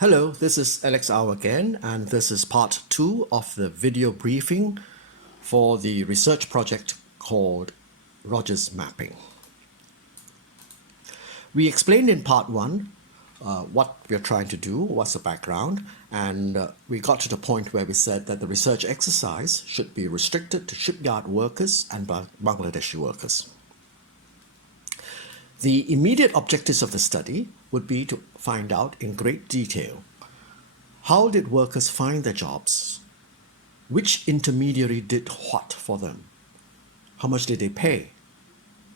Hello, this is Alex Au again, and this is part 2 of the video briefing for the research project called Rogers Mapping. We explained in part 1 what we're trying to do, what's the background, and we got to the point where we said that the research exercise should be restricted to shipyard workers and Bangladeshi workers. The immediate objectives of the study would be to find out in great detail how did workers find their jobs, which intermediary did what for them, how much did they pay,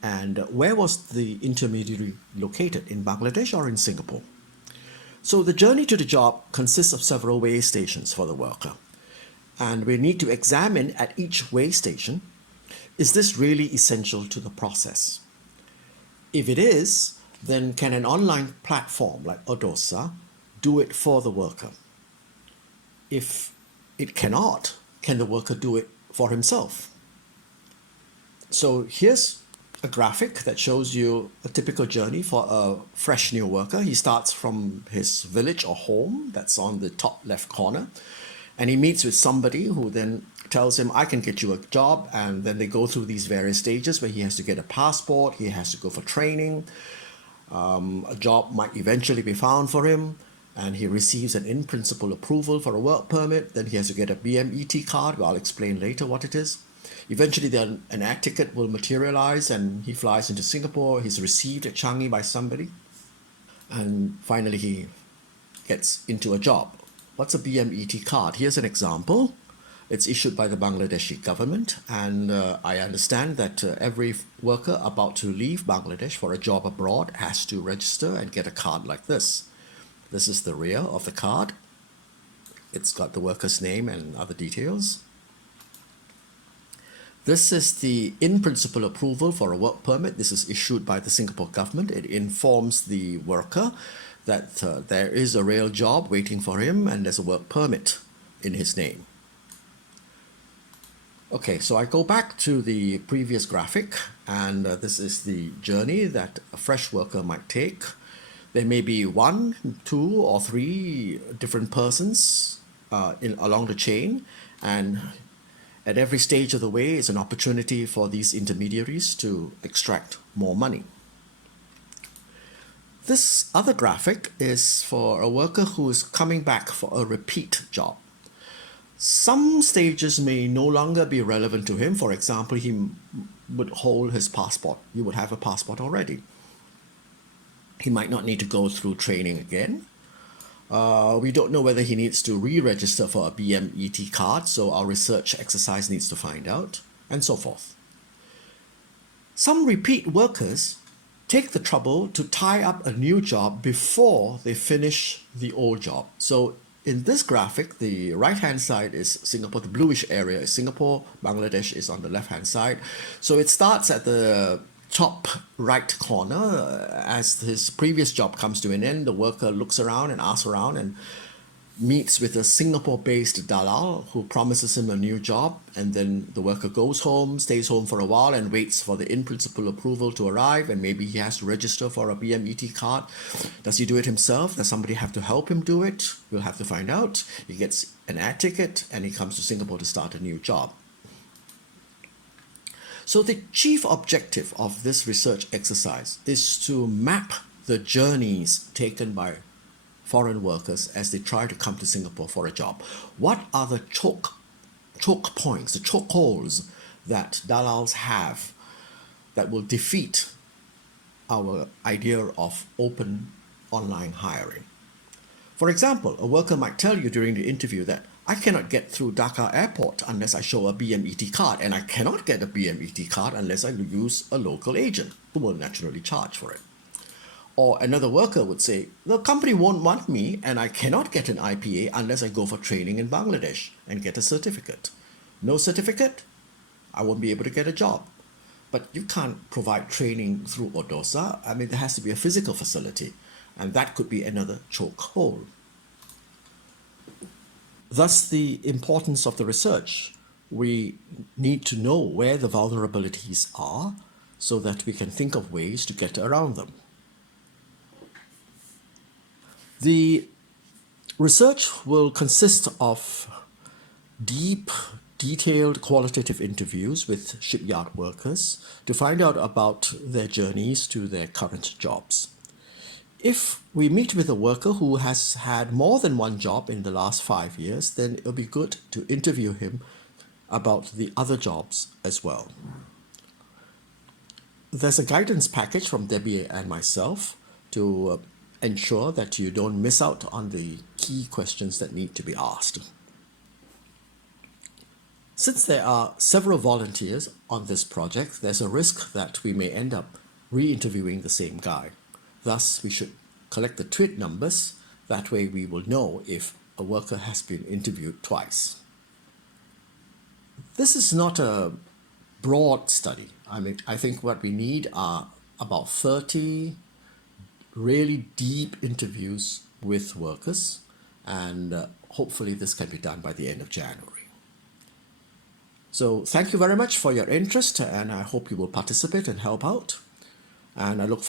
and where was the intermediary located, in Bangladesh or in Singapore. So the journey to the job consists of several way stations for the worker, and we need to examine at each way station, is this really essential to the process? If it is, then can an online platform like Odosa do it for the worker? If it cannot, can the worker do it for himself? So here's a graphic that shows you a typical journey for a fresh new worker. He starts from his village or home, that's on the top left corner, and he meets with somebody who then tells him, I can get you a job, and then they go through these various stages where he has to get a passport, he has to go for training, a job might eventually be found for him, and he receives an in-principle approval for a work permit, then he has to get a BMET card, I'll explain later what it is. Eventually then an air ticket will materialize and he flies into Singapore, he's received at Changi by somebody, and finally he gets into a job. What's a BMET card? Here's an example. It's issued by the Bangladeshi government, and I understand that every worker about to leave Bangladesh for a job abroad has to register and get a card like this. This is the rear of the card. It's got the worker's name and other details. This is the in-principle approval for a work permit. This is issued by the Singapore government. It informs the worker that there is a real job waiting for him and there's a work permit in his name. Okay, so I go back to the previous graphic, and this is the journey that a fresh worker might take. There may be 1, 2, or 3 different persons along the chain, and at every stage of the way is an opportunity for these intermediaries to extract more money. This other graphic is for a worker who is coming back for a repeat job. Some stages may no longer be relevant to him. For example, he would hold his passport. You would have a passport already. He might not need to go through training again. We don't know whether he needs to re-register for a BMET card, so our research exercise needs to find out, and so forth. Some repeat workers take the trouble to tie up a new job before they finish the old job. So in this graphic, the right-hand side is Singapore, the bluish area is Singapore, Bangladesh is on the left-hand side. So it starts at the top right corner. As his previous job comes to an end, the worker looks around and asks around and meets with a Singapore-based dalal who promises him a new job, and then the worker goes home, stays home for a while and waits for the in-principle approval to arrive, and maybe he has to register for a BMET card. Does he do it himself? Does somebody have to help him do it? We'll have to find out. He gets an air ticket and he comes to Singapore to start a new job. So the chief objective of this research exercise is to map the journeys taken by foreign workers as they try to come to Singapore for a job. What are the choke points, the choke holes that dalals have that will defeat our idea of open online hiring? For example, a worker might tell you during the interview that I cannot get through Dhaka airport unless I show a BMET card, and I cannot get a BMET card unless I use a local agent who will naturally charge for it. Or another worker would say, the company won't want me and I cannot get an IPA unless I go for training in Bangladesh and get a certificate. No certificate, I won't be able to get a job. But you can't provide training through Odosa. I mean, there has to be a physical facility, and that could be another choke hole. Thus, the importance of the research. We need to know where the vulnerabilities are so that we can think of ways to get around them. The Research will consist of deep, detailed qualitative interviews with shipyard workers to find out about their journeys to their current jobs. If we meet with a worker who has had more than one job in the last 5 years, then it'll be good to interview him about the other jobs as well. There's a guidance package from Debbie and myself to ensure that you don't miss out on the key questions that need to be asked. Since there are several volunteers on this project, there's a risk that we may end up re-interviewing the same guy. Thus, we should collect the TWID numbers. That way we will know if a worker has been interviewed twice. This is not a broad study. I think what we need are about 30 really deep interviews with workers, and hopefully this can be done by the end of January. So thank you very much for your interest, and I hope you will participate and help out. And I look